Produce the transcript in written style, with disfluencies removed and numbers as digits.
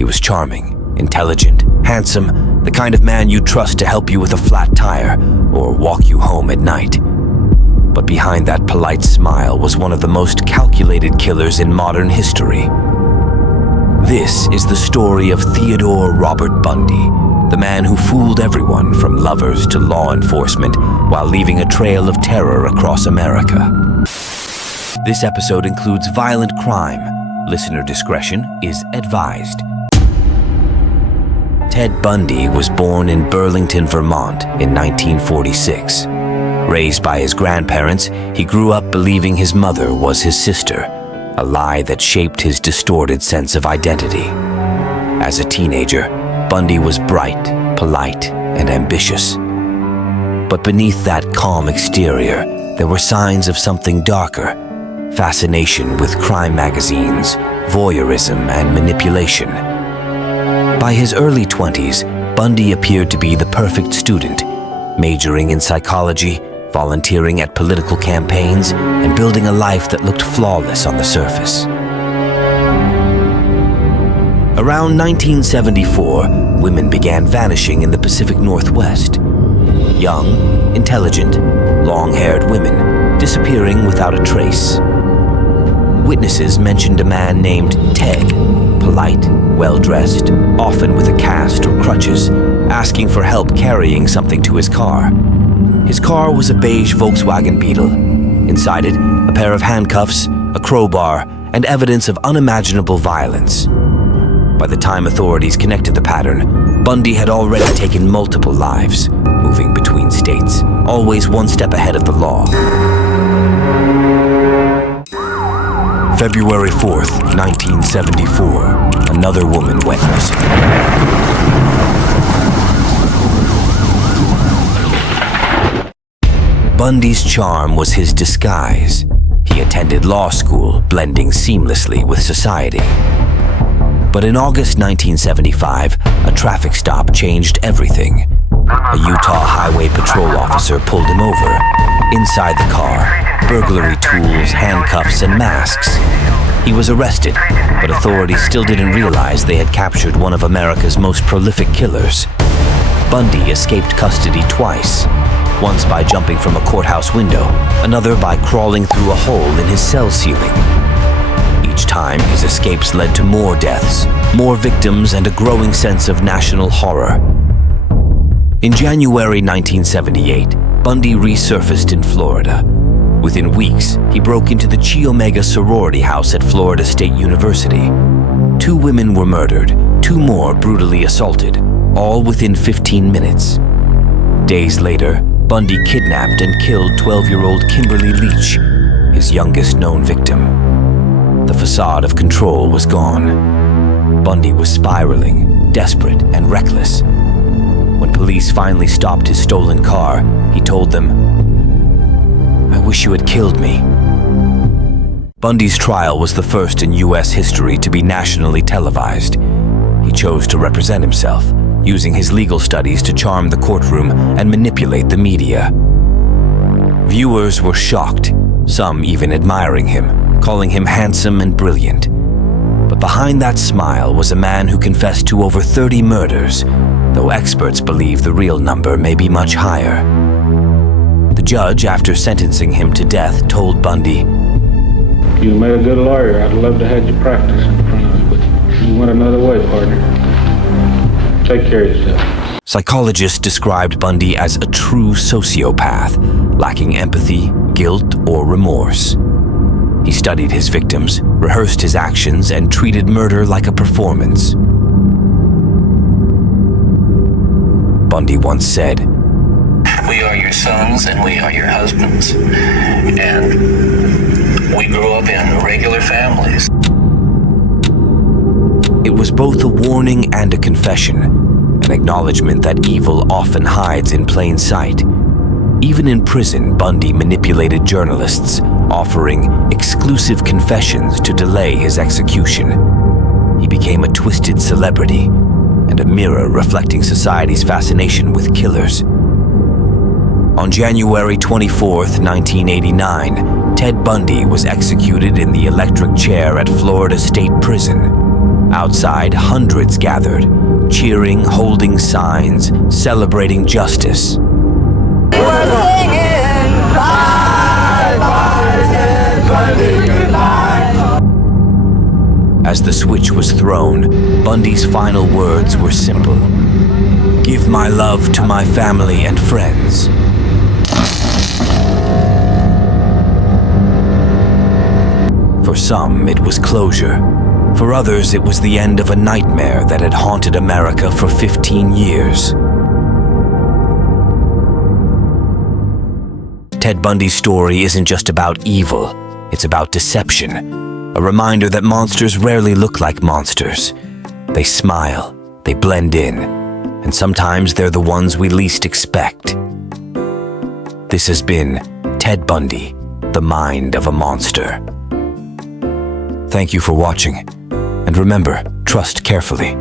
He was charming, intelligent, handsome, the kind of man you'd trust to help you with a flat tire or walk you home at night. But behind that polite smile was one of the most calculated killers in modern history. This is the story of Theodore Robert Bundy, the man who fooled everyone from lovers to law enforcement while leaving a trail of terror across America. This episode includes violent crime. Listener discretion is advised. Ted Bundy was born in Burlington, Vermont in 1946. Raised by his grandparents, he grew up believing his mother was his sister, a lie that shaped his distorted sense of identity. As a teenager, Bundy was bright, polite, and ambitious. But beneath that calm exterior, there were signs of something darker: fascination with crime magazines, voyeurism, and manipulation. By his early 20s, Bundy appeared to be the perfect student, majoring in psychology, volunteering at political campaigns, and building a life that looked flawless on the surface. Around 1974, women began vanishing in the Pacific Northwest. Young, intelligent, long-haired women disappearing without a trace. Witnesses mentioned a man named Ted, polite, well-dressed, often with a cast or crutches, asking for help carrying something to his car. His car was a beige Volkswagen Beetle. Inside it, a pair of handcuffs, a crowbar, and evidence of unimaginable violence. By the time authorities connected the pattern, Bundy had already taken multiple lives, moving between states, always one step ahead of the law. February 4th, 1974, another woman went missing. Bundy's charm was his disguise. He attended law school, blending seamlessly with society. But in August 1975, a traffic stop changed everything. A Utah Highway Patrol officer pulled him over. Inside the car, burglary tools, handcuffs, and masks. He was arrested, but authorities still didn't realize they had captured one of America's most prolific killers. Bundy escaped custody twice, once by jumping from a courthouse window, another by crawling through a hole in his cell ceiling. Each time, his escapes led to more deaths, more victims, and a growing sense of national horror. In January 1978, Bundy resurfaced in Florida. Within weeks, he broke into the Chi Omega sorority house at Florida State University. 2 women were murdered, 2 more brutally assaulted, all within 15 minutes. Days later, Bundy kidnapped and killed 12-year-old Kimberly Leach, his youngest known victim. The facade of control was gone. Bundy was spiraling, desperate, and reckless. When police finally stopped his stolen car, he told them, "I wish you had killed me." Bundy's trial was the first in U.S. history to be nationally televised. He chose to represent himself, using his legal studies to charm the courtroom and manipulate the media. Viewers were shocked, some even admiring him, calling him handsome and brilliant. But behind that smile was a man who confessed to over 30 murders, though experts believe the real number may be much higher. The judge, after sentencing him to death, told Bundy, "You made a good lawyer. I'd love to have you practice in front of me, but you went another way, partner. Take care of yourself." Psychologists described Bundy as a true sociopath, lacking empathy, guilt, or remorse. He studied his victims, rehearsed his actions, and treated murder like a performance. Bundy once said, "We are your sons and we are your husbands, and we grew up in regular families." It was both a warning and a confession, an acknowledgement that evil often hides in plain sight. Even in prison, Bundy manipulated journalists, offering exclusive confessions to delay his execution. He became a twisted celebrity and a mirror reflecting society's fascination with killers. On January 24th, 1989, Ted Bundy was executed in the electric chair at Florida State Prison. Outside, hundreds gathered, cheering, holding signs, celebrating justice. As the switch was thrown, Bundy's final words were simple. "Give my love to my family and friends." For some, it was closure. For others, it was the end of a nightmare that had haunted America for 15 years. Ted Bundy's story isn't just about evil, it's about deception. A reminder that monsters rarely look like monsters. They smile, they blend in, and sometimes they're the ones we least expect. This has been Ted Bundy, The Mind of a Monster. Thank you for watching, and remember, trust carefully.